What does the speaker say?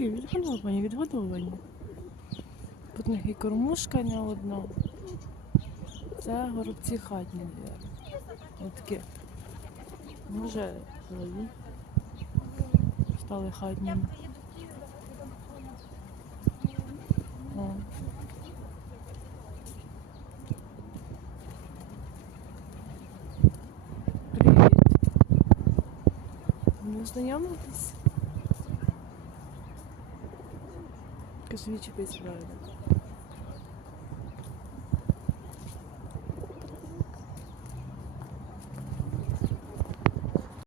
Качки відгодовані, відгодовані. Тут них і кормушка не одна. Це горобці хатні, мабуть. Отакі. Може. Стали хатніми. О. Привіт. Не знайомитись? Gözünü içi bezir vardı.